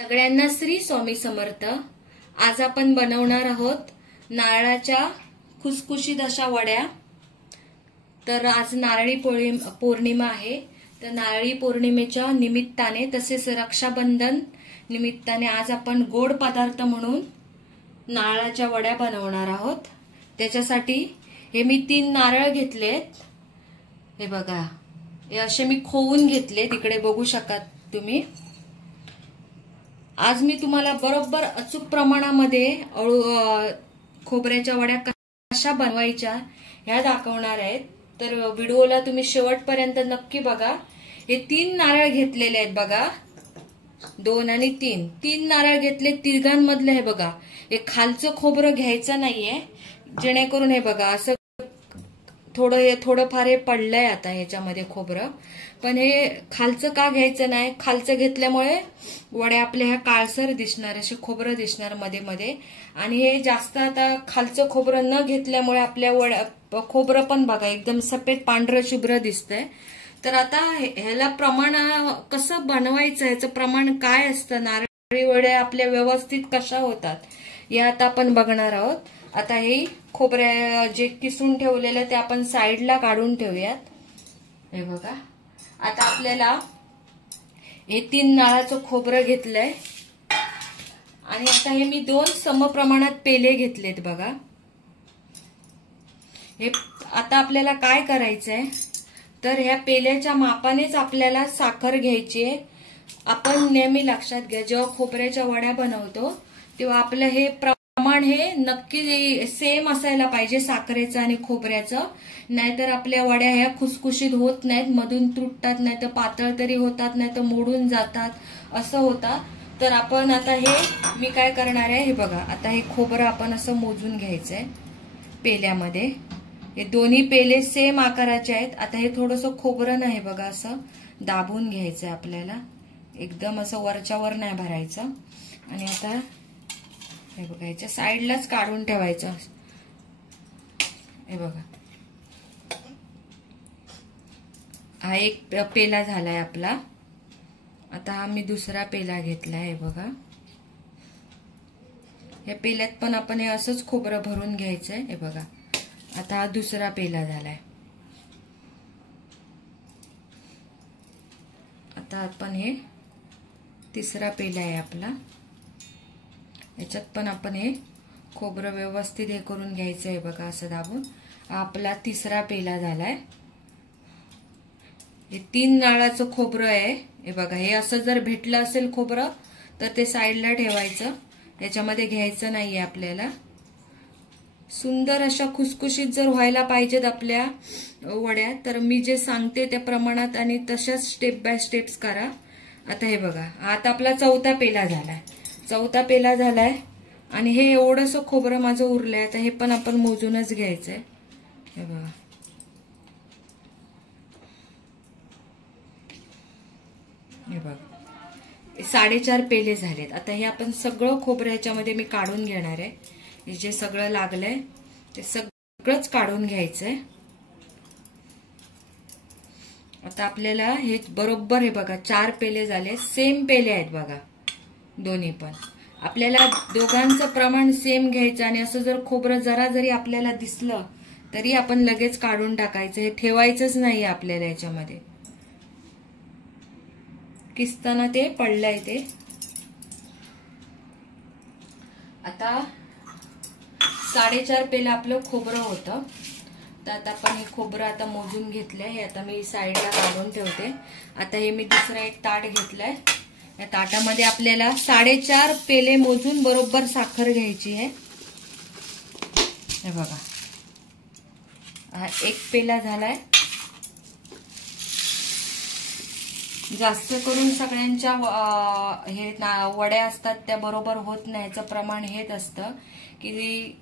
सगळ्यांना श्री स्वामी समर्थ। आज आपण बनवणार आहोत नारळाच्या खुसखुशीत अशा वड्या। तर आज नारळी पौर्णिमा आहे, तर नारळी पौर्णिमेच्या निमित्ताने तसेच रक्षाबंधन निमित्ताने आज आपण गोड पदार्थ म्हणून नारळाच्या वड्या बनवणार आहोत। त्याच्यासाठी हे मी 3 नारळ घेतलेत। हे बघा, हे असे मी खोवून घेतले, तिकडे बघू शकाल तुम्ही। आज मी तुम्हाला बरोबर अचूक प्रमाणामध्ये खोबऱ्याच्या वड्या कशा बनवायच्या ह्या दाखवणार आहेत। तर व्हिडिओला तुम्ही शेवटपर्यंत नक्की बघा। हे 3 नारळ घेतलेले आहेत बघा, 2 आणि 3 नारळ घेतले। तिघांमधले हे बघा, हे खालचं खोबरं घ्यायचं नाहीये, जेणेकरून हे बघा असं थोडंफार हे पडलंय आता ह्याच्यामध्ये खोबरं। पण हे खालचं का घ्यायचं नाही, खालचं घेतल्यामुळे वड्या आपल्या ह्या काळसर दिसणार, असे खोबरं दिसणार मध्ये मध्ये। आणि हे जास्त आता खालचं खोबरं न घेतल्यामुळे आपल्या वड्या खोबरं पण बघा एकदम सफेद पांढरं शुभ्र दिसतंय। तर आता ह्याला प्रमाण कसं बनवायचं, ह्याचं प्रमाण काय असतं, नारळी वड्या आपल्या व्यवस्थित कशा होतात हे आता आपण बघणार आहोत। आता हे खोबऱ्या जे किसून ठेवलेलं ते आपण साईडला काढून ठेवूयात। हे बघा, आता आपल्याला हे 3 नारळाचं खोबरं घेतलंय आणि आता हे मी 2 समप्रमाणात पेले घेतलेत बघा। हे आता आपल्याला काय करायचंय, तर ह्या पेल्याच्या मापानेच आपल्याला साखर घ्यायची आहे। आपण नेहमी लक्षात घ्या, जेव्हा खोबऱ्याच्या वड्या बनवतो तेव्हा आपलं हे प्रमाण हे नक्की सेम असायला पाहिजे, साखरेचं आणि खोबऱ्याचं। नाहीतर आपल्या वड्या ह्या खुसखुशीत होत नाहीत, मधून तुटतात, नाही तर पातळ तरी होतात, नाही तर मोडून जातात, असं होतं। तर आपण आता हे मी काय करणार आहे, हे बघा, आता हे खोबरं आपण असं मोजून घ्यायचंय पेल्यामध्ये। हे दोन्ही पेले सेम आकाराचे आहेत। आता हे थोडंसं खोबरं नाही बघा असं दाबून घ्यायचंय आपल्याला, एकदम असं वरच्या वर नाही भरायचं। आणि आता हे बघा, याच्या साईडलाच काढून ठेवायचं। हे बघा, हा एक पेला झालाय आपला। आता हा मी दुसरा पेला घेतलाय। हे बघा, या पेल्यात पण आपण हे असंच खोबरं भरून घ्यायचंय। हे बघा, आता हा दुसरा पेला झालाय। आता आपण हे तिसरा पेला आहे आपला, याच्यात पण आपण हे खोबरं व्यवस्थित हे करून घ्यायचंय। बघा, असं दाबून आपला तिसरा पेला झालाय। हे 3 नारळाचं खोबरं आहे। हे बघा, हे असं जर भेटलं असेल खोबरं तर ते साईडला ठेवायचं, त्याच्यामध्ये घ्यायचं नाहीये आपल्याला। सुंदर अशा खुसखुशीत जर व्हायला पाहिजेत आपल्या वड्या, तर मी जे सांगते त्या प्रमाणात आणि तशाच स्टेप बाय स्टेप्स करा। आता हे बघा, आता आपला चौथा पेला झालाय आणि हे एवढंसं खोबरं माझं उरलंय। आता हे पण आपण मोजूनच घ्यायचंय। हे बघा, हे बघा, 4.5 पेले झालेत। आता हे आपण सगळं खोबरं ह्याच्यामध्ये मी काढून घेणार आहे। हे जे सगळं लागलंय ते सगळंच काढून घ्यायचंय। आता आपल्याला हे बरोबर, हे बघा 4 पेले झाले, सेम पेले आहेत बघा दोन्ही पण। आपल्याला दोघांचं प्रमाण सेम घ्यायचं आणि असं जर खोबरं जरा जरी आपल्याला दिसलं तरी आपण लगेच काढून टाकायचं, हे ठेवायचंच नाही आपल्याला याच्यामध्ये। किसताना ते पडलंय ते। आता 4.5 पेला आपलं खोबरं होतं, तर आता आपण हे खोबरं आता मोजून घेतलंय। हे आता मी साईडला काढून ठेवते। आता हे मी दुसरा एक ताट घेतलंय, या ताटामध्ये आपल्याला 4.5 पेले मोजून बरोबर साखर घ्यायची आहे। हे बघा, हा 1 पेला झालाय। जास्त करून सगळ्यांच्या हे वड्या असतात त्या बरोबर होत नाही, याचं प्रमाण हेच असतं की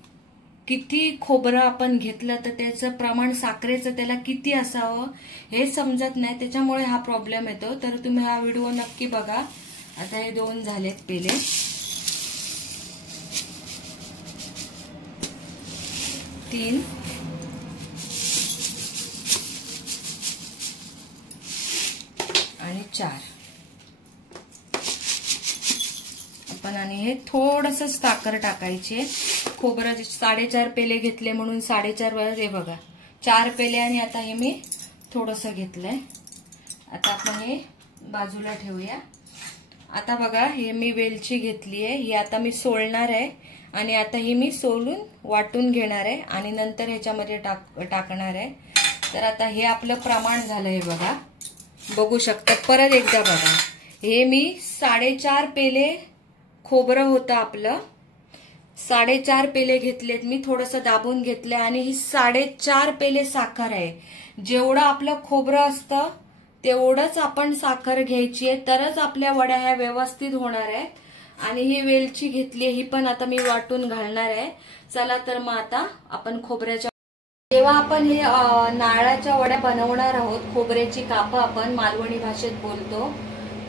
किती खोबरं आपण घेतलं तर त्याचं प्रमाण साखरेचं त्याला किती असावं हे समजत नाही, त्याच्यामुळे हा प्रॉब्लेम येतो। तर तुम्ही हा व्हिडिओ नक्की बघा। आता हे 2 झालेत पेले, 3 आणि 4। आपण आणि हे थोडंसं साखर टाकायची. खोबरं 4.5 पेले घेतले म्हणून 4.5 वेळा हे बघा 4 पेले आणि आता हे मी थोडंसं घेतलंय. आता आपण हे बाजूला ठेवूया. आता बघा हे मी वेलची घेतली आहे, ही आता मी सोलणार आहे आणि आता ही मी सोलून वाटून घेणार आहे आणि नंतर ह्याच्यामध्ये टाकणार आहे. तर आता हे आपलं प्रमाण झालं हे बघा, बघू शकता. परत एकदा बघा, हे मी 4.5 पेले खोबरं होतं आपलं, 4.5 पेले घेतलेत मी, थोडंसं दाबून घेतलंय आणि ही 4.5 पेले साखर आहे. जेवढं आपलं खोबरं असतं तेवढंच आपण साखर घ्यायची आहे, तरच आपल्या वड्या ह्या व्यवस्थित होणार आहे. आणि ही वेलची घेतली, ही पण आता मी वाटून घालणार आहे. चला तर मग आता आपण खोबऱ्याच्या, जेव्हा आपण हे नारळाच्या वड्या बनवणार आहोत, खोबऱ्याची कापं आपण मालवणी भाषेत बोलतो,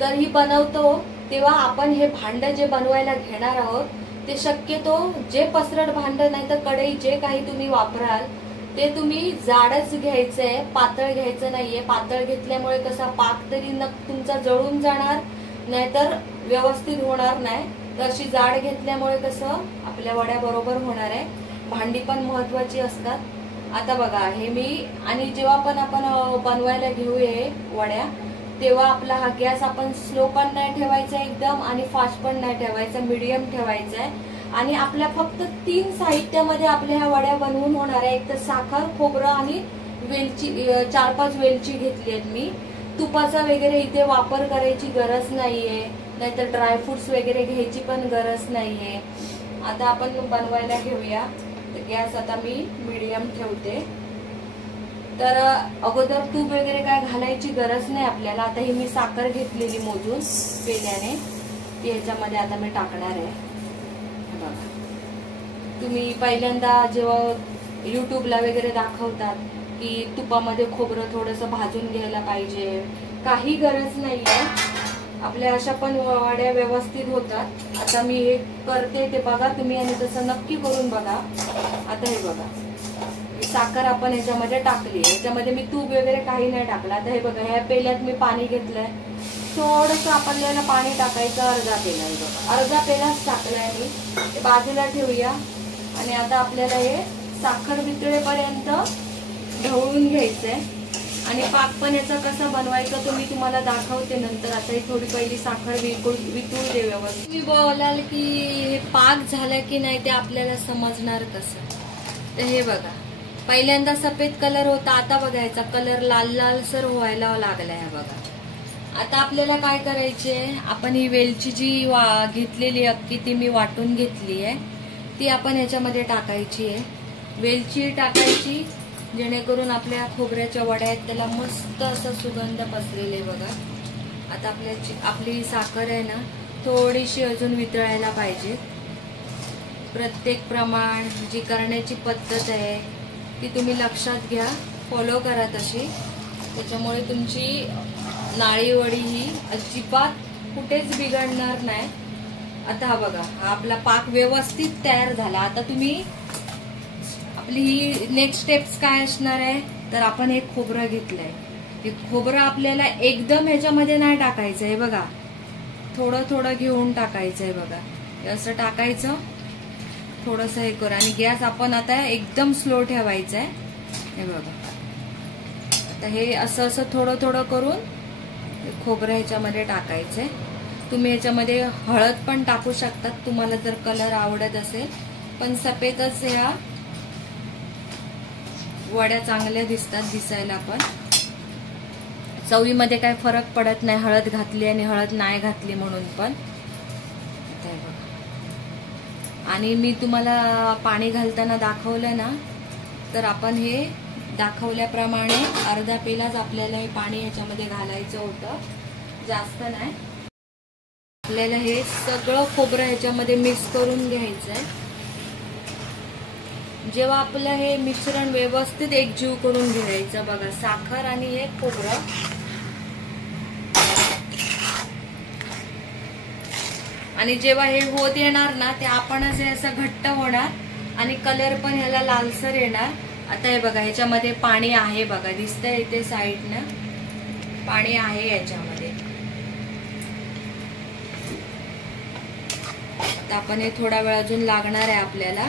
तर ही बनवतो तेव्हा आपण हे भांड जे बनवायला घेणार आहोत ते शक्यतो जे पसरट भांड नाही तर कढई जे काही तुम्ही वापराल ते तुम्ही जाडच घ्यायचंय, पातळ घ्यायचं नाहीये. पातळ घेतल्यामुळे कसा पाक तरी तुमचा जळून जाणार, नाहीतर व्यवस्थित होणार नाही. तर अशी जाड घेतल्यामुळे कसं आपल्या वड्या बरोबर होणार आहे. भांडी पण महत्वाची असतात. आता बघा हे मी, आणि जेव्हा पण आपण बनवायला घेऊये वड्या तेव्हा आपला हा गॅस आपण स्लो पण नाही ठेवायचा एकदम आणि फास्ट पण नाही ठेवायचा, मीडियम ठेवायचा आहे. आणि आपल्या फक्त 3 साहित्यामध्ये आपल्या ह्या वड्या बनवून होणार आहे. एक तर साखर, खोबरं आणि वेलची, 4-5 वेलची घेतली आहेत मी. तुपाचा वगैरे इथे वापर करायची गरज नाहीये, नाहीतर ड्रायफ्रुट्स वगैरे घ्यायची पण गरज नाहीये. आता आपण बनवायला घेऊया. तर गॅस आता मी मीडियम ठेवते. तर अगोदर तूप वगैरे काय घालायची गरज नाही आपल्याला. आता ही मी साखर घेतलेली मोजून पेल्याने, ती ह्याच्यामध्ये आता मी टाकणार आहे. बघा तुम्ही पहिल्यांदा जेव्हा युट्यूबला वगैरे दाखवतात की तुपामध्ये खोबरं थोडंसं भाजून घ्यायला पाहिजे, काही गरज नाहीये. आपल्या अशा पण वड्या व्यवस्थित होतात. आता मी हे करते ते बघा तुम्ही, आणि तसं नक्की करून बघा. आता हे बघा साखर आपण ह्याच्यामध्ये टाकली, ह्याच्यामध्ये मी तूप वगैरे काही नाही टाकलं. आता हे बघा ह्या पेल्यात मी पाणी घेतलंय, थोडंसं आपल्याला पाणी टाकायचं, अर्धा पेला. बघा अर्धा पेलाच टाकलाय मी, ते बाजूला ठेवूया. आणि आता आपल्याला हे साखर वितळेपर्यंत ढवळून घ्यायचंय. आणि पाक पण याचा कसा बनवायचा तो मी तुम्हाला दाखवते नंतर. आता ही थोडी पहिली साखर वितळू दे व्यवस्थित. तुम्ही बोलाल की हे पाक झालं की नाही ते आपल्याला समजणार कसं. तर हे बघा पहिल्यांदा सफेद कलर होता, आता बघायचा कलर लाल लालसर व्हायला लागलाय बघा. आता आपल्याला काय करायचे, आपण ही वेलची जी घेतलेली अक्की ती मी वाटून घेतली आहे, ती आपण ह्याच्यामध्ये टाकायची आहे. वेलची टाकायची जेणेकरून आपल्या खोबऱ्याच्या वड्या आहेत त्याला मस्त असा सुगंध पसरेल बघा. आता आपली साखर आहे ना थोडीशी अजून वितळायला पाहिजे. प्रत्येक प्रमाण जी करण्याची पद्धत आहे ती तुम्ही लक्षात घ्या, फॉलो करा तशी. त्याच्यामुळे तुमची नाळी वडी ही अजिबात कुठेच बिघडणार नाही. आता हा बघा हा आपला पाक व्यवस्थित तयार झाला. आता तुम्ही आपली ही नेक्स्ट स्टेप्स काय असणार आहे, तर आपण एक खोबरं घेतलंय. हे खोबरं आपल्याला एकदम ह्याच्यामध्ये नाही टाकायचं आहे बघा, थोडं थोडं घेऊन टाकायचं आहे बघा. असं टाकायचं, थोडंसं हे करू. आणि गॅस आपण आता एकदम स्लो ठेवायचा आहे. हे बघा आता हे असं असं थोडं थोडं करून खोबरं ह्याच्यामध्ये टाकायचंय. तुम्ही ह्याच्यामध्ये हळद पण टाकू शकतात तुम्हाला जर कलर आवडत असेल, पण सफेदच ह्या वड्या चांगल्या दिसतात दिसायला. पण चवीमध्ये काय फरक पडत नाही हळद घातली आणि हळद नाही घातली म्हणून पण. आणि मी तुम्हाला पाणी घालताना दाखवलं ना, तर आपण हे दाखवल्याप्रमाणे अर्धा पेलाच आपल्याला हे पाणी ह्याच्यामध्ये घालायचं होतं, जास्त नाही. आपल्याला हे सगळं खोबरं ह्याच्यामध्ये मिक्स करून घ्यायचंय. जेव्हा आपलं हे मिश्रण व्यवस्थित एकजीव करून घ्यायचं बघा, साखर आणि हे खोबरं. आणि जेव्हा हे होत येणार ना ते आपणच हे असं घट्ट होणार आणि कलर पण ह्याला लालसर येणार. आता हे बघा ह्याच्यामध्ये पाणी आहे बघा, दिसतंय इथे साईडनं पाणी आहे याच्यामध्ये. आता आपण हे थोडा वेळ अजून लागणार आहे आपल्याला.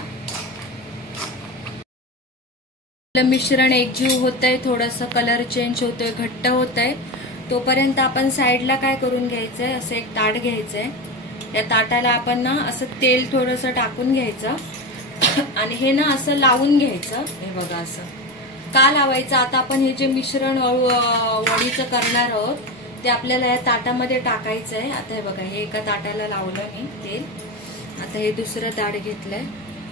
मिश्रण एकजीव होतंय, थोडंसं कलर चेंज होतोय, घट्ट होतंय, तोपर्यंत आपण साईडला काय करून घ्यायचंय, असं एक ताट घ्यायचंय. या ताटाला आपण ना असं तेल थोडंसं टाकून घ्यायचं आणि हे ना असं लावून घ्यायचं. हे बघा असं का लावायचं, आता आपण हे जे मिश्रण वडीचं करणार आहोत ते आपल्याला या ताटामध्ये टाकायचं आहे. आता हे बघा, हे एका ताटाला लावलं मी तेल. आता हे दुसरं ताट घेतलंय.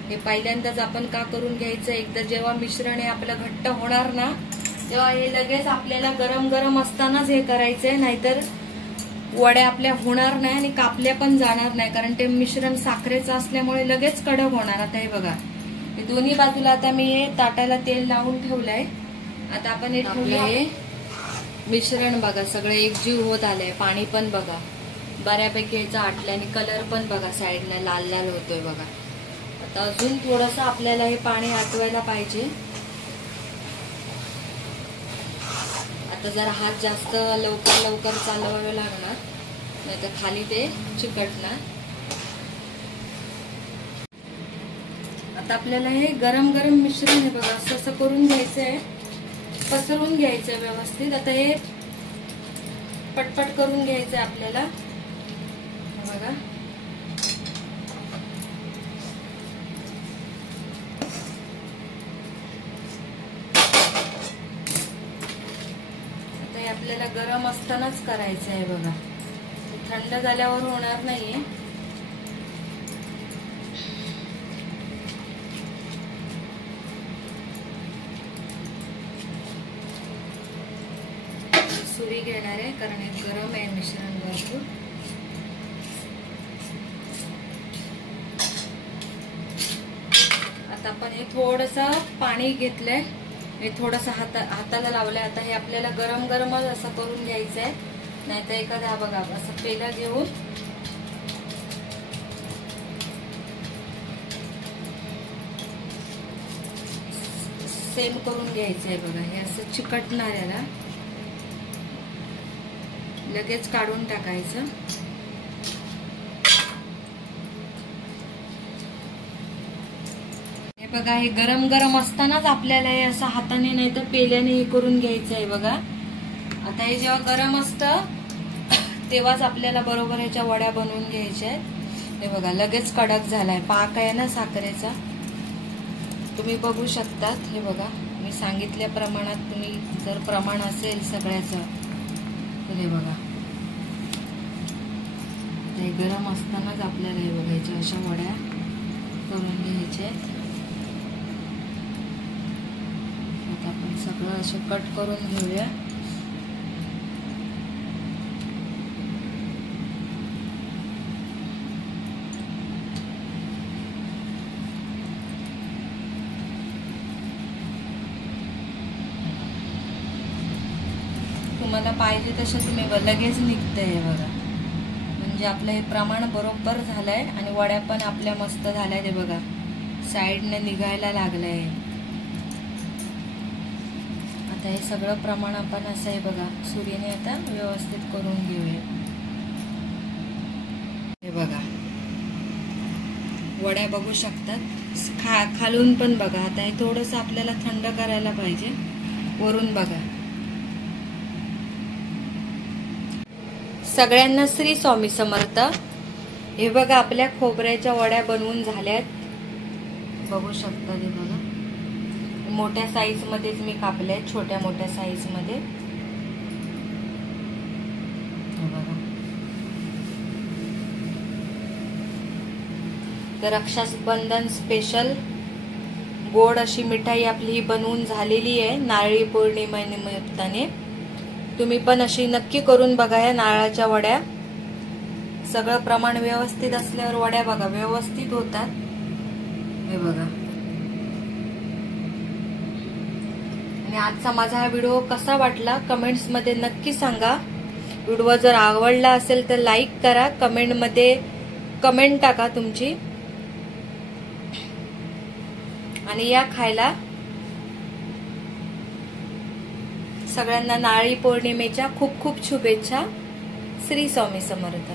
हे पहिल्यांदाच आपण का करून घ्यायचं, एकदा जेव्हा मिश्रण हे आपलं घट्ट होणार ना तेव्हा हे लगेच आपल्याला गरम गरम असतानाच हे करायचंय, नाहीतर वड्या आपल्या होणार नाही आणि कापल्या पण जाणार नाही, कारण ते मिश्रण साखरेचं असल्यामुळे लगेच कडक होणार. आता हे बघा, हे दोन्ही बाजूला आता मी हे ताटाला तेल लावून ठेवलंय. आता आपण हे ठेवलंय मिश्रण बघा, सगळं एकजीव होत आलंय. पाणी पण बघा बऱ्यापैकी याचा आटलंय आणि कलर पण बघा साईडला लाल लाल होतोय बघा. आता अजून थोडंसं आपल्याला हे पाणी आटवायला पाहिजे. आता जरा हात जास्त लवकर लवकर चालवावे लागणार, नाहीतर खाली ते चिकटणार. आता आपल्याला हे गरम गरम मिश्रण हे बघा असं असं करून घ्यायचंय, पसरवून घ्यायचंय व्यवस्थित. आता हे पटपट करून घ्यायचंय आपल्याला. बघा आपल्याला गरम असतानाच करायचं आहे बघा, थंड झाल्यावर होणार नाहीये. सुरी घेणार आहे कारण हे गरम आहे मिश्रण भरपूर. आता आपण हे थोडंसं पाणी घेतलंय, हे थोडंसं हाताला लावलंय. आता हे आपल्याला गरम गरमच असं करून घ्यायचंय, नाहीतर एखादा बघा असं पेला घेऊन सेम करून घ्यायचंय बघा. हे असं चिकटणार, याला लगेच काढून टाकायचं. बघा हे गरम गरम असतानाच आपल्याला हे असं हाताने नाही तर पेल्याने हे करून घ्यायचं आहे बघा. आता हे जेव्हा गरम असतं तेव्हाच आपल्याला बरोबर ह्याच्या वड्या बनवून घ्यायच्या आहेत. हे बघा लगेच कडक झालाय, पाक आहे ना साखरेचा, तुम्ही बघू शकतात. हे बघा मी सांगितल्या प्रमाणात, तुम्ही जर प्रमाण असेल सगळ्याचं तर हे बघा, हे गरम असतानाच आपल्याला हे बघायच्या अशा वड्या करून घ्यायच्या आहेत. आपण सगळं असं कट करून घेऊया. तुम्हाला पाहिजे तसं तुम्ही लगेच निघतंय बघा, म्हणजे आपलं हे प्रमाण बरोबर झालंय आणि वड्या पण आपल्या मस्त झाल्या. ते बघा साईडने निघायला लागलंय. आता हे सगळं प्रमाण आपण असं आहे बघा सुरीने आता व्यवस्थित करून घेऊया. हे बघा वड्या बघू शकतात, खालून पण बघा. आता हे थोडंसं आपल्याला थंड करायला पाहिजे. वरून बघा. सगळ्यांना श्री स्वामी समर्थ. हे बघा आपल्या खोबऱ्याच्या वड्या बनवून झाल्यात, बघू शकता. हे बघा मोठ्या साईज मध्येच मी कापल्या, छोट्या मोठ्या साईज मध्ये. बघा तर रक्षाबंधन स्पेशल गोड अशी मिठाई आपली ही बनवून झालेली आहे नारळी पौर्णिमेनिमित्ताने. तुम्ही पण अशी नक्की करून बघा या नारळाच्या वड्या. सगळं प्रमाण व्यवस्थित असल्यावर वड्या बघा व्यवस्थित होतात. हे बघा. आणि आजचा माझा हा व्हिडिओ कसा वाटला कमेंट्स मध्ये नक्की सांगा. व्हिडिओ जर आवडला असेल तर लाईक करा, कमेंट मध्ये कमेंट टाका तुमची. आणि या खायला. सगळ्यांना नारळी पौर्णिमेच्या खूप खूप शुभेच्छा. श्री स्वामी समर्थ.